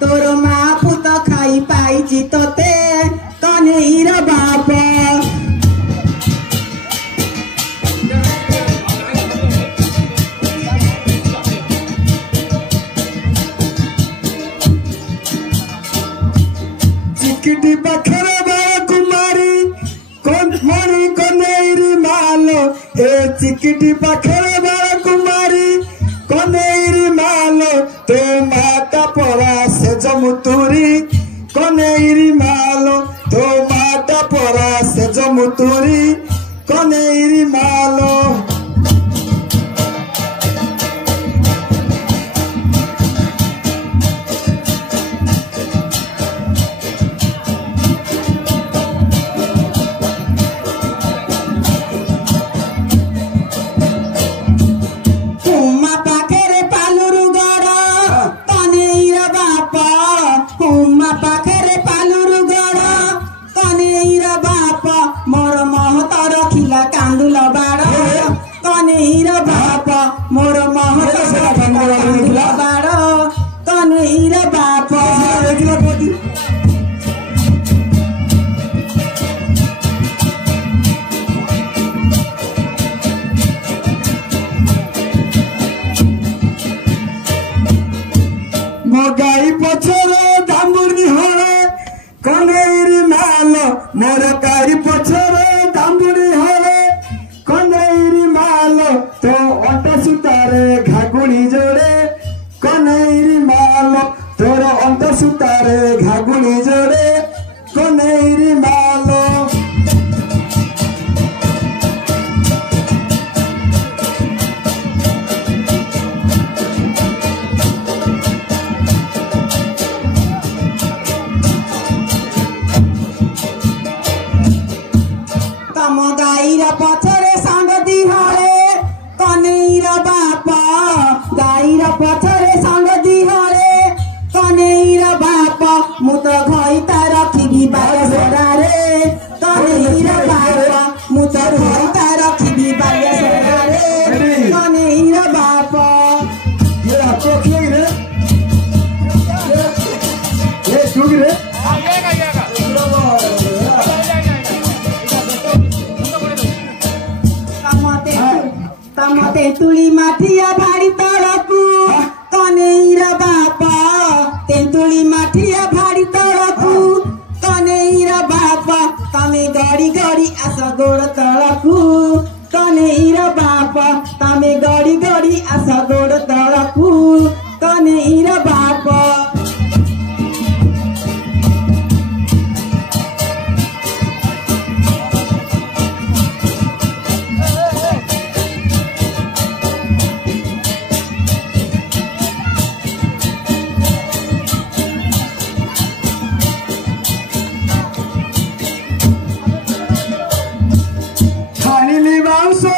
तोर माँ पुत खाई पाई तोते कन्हैर बाप चिकिटी पाखरे बड़ा कुमारी मणि कन्हैर मालो ए चिकिटी पाखरे बड़ा कुमारी कन्हैर मालो तो माता परा से जमुतुरी कन्हैर मालो तो माता परा से जमुतुरी कन्हैर मालो मोर कन्हैर बाप मो गाई पछरे दाम्बुरी हरे कन्हैर मालो मोर गाई पछरे दाम्बुरी हरे कन्हैर मालो तो अट सुतारे घागुणी जोड़े कन्हैर मालो तोर अंत सुतारे घागुणी जोड़े कन्हैर मालो तम गाईर पछरे सांग दिहरे कन्हैर बाप गाईर पछरे सांग दिहरे कन्हैर बाप मु तो घईता रखिबी बाय सोरारे कन्हैर बाप मु तो घईता रखिबी बाय सोरारे कन्हैर बाप ये आपको क्या रे ये चुग रे तेंतुली माठिया भाड़ी तड़कू कन्हैर बाप तेंतुली माठिया भाड़ी तड़कू कन्हैर बाप तमे गड़ी गड़ी आस गोड़ तड़कू कन्हैर बाप तमे गड़ी गड़ी आस गोड़ तड़कू कन्हैर बाप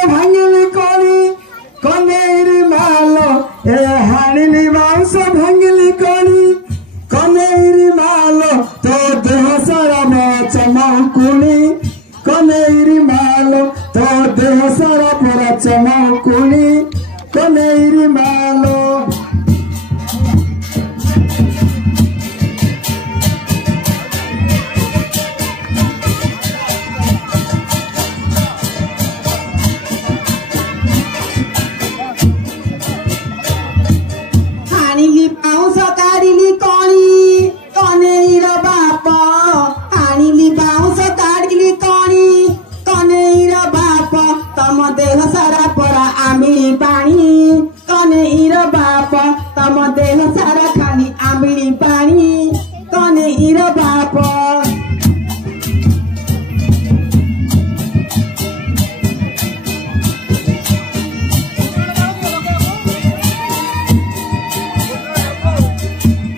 भांगली कोनी कन्हैर मालो ए हाणिली बाउंस भांगली कोनी कन्हैर मालो तो देह सारा चमकुनी कन्हैर मालो तो देह सारा पूरा चमकुनी कन्हैर मालो तम देह सारा खाली आंबली पानी कन्हैर बाप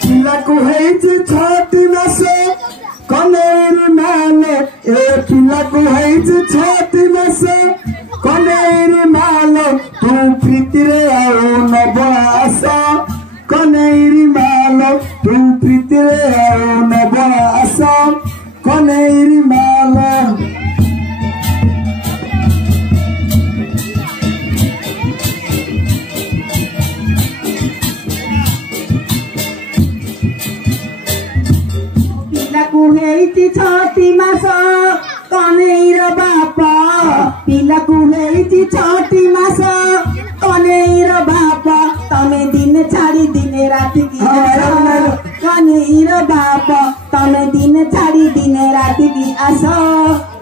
पिला को हेज छाती नसे कन्हैर माले ए पिला को हेज छाती नसे कन्हैर माले तू प्रीति रे आओ नबास कन्हैर मालो तू प्रीति रे आओ नबास कन्हैर मालो ହେଇଛି ଛଟି ମାସ କନେଇର ବାପ ପିଲାକୁ ହେଇଛି ଛଟି ମାସ କନେଇର ବାପ ତମେ ଦିନେ ଛାଡ଼ି ଦିନେ ରାତିକି ଆସ କନେଇର ବାପ ତମେ ଦିନେ ଛାଡ଼ି ଦିନେ ରାତିକି ଆସ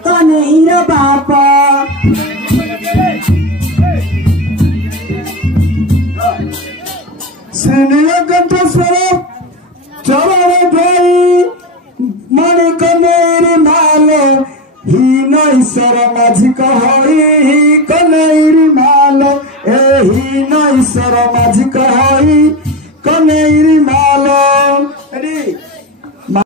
କନେଇର ବାପ श्रीनिया कंठस्वर चरण भाई मणि कनेरी मालो हीन ईश्वर माझी कहई कनेरी मालो ए हीन ईश्वर माझी कहई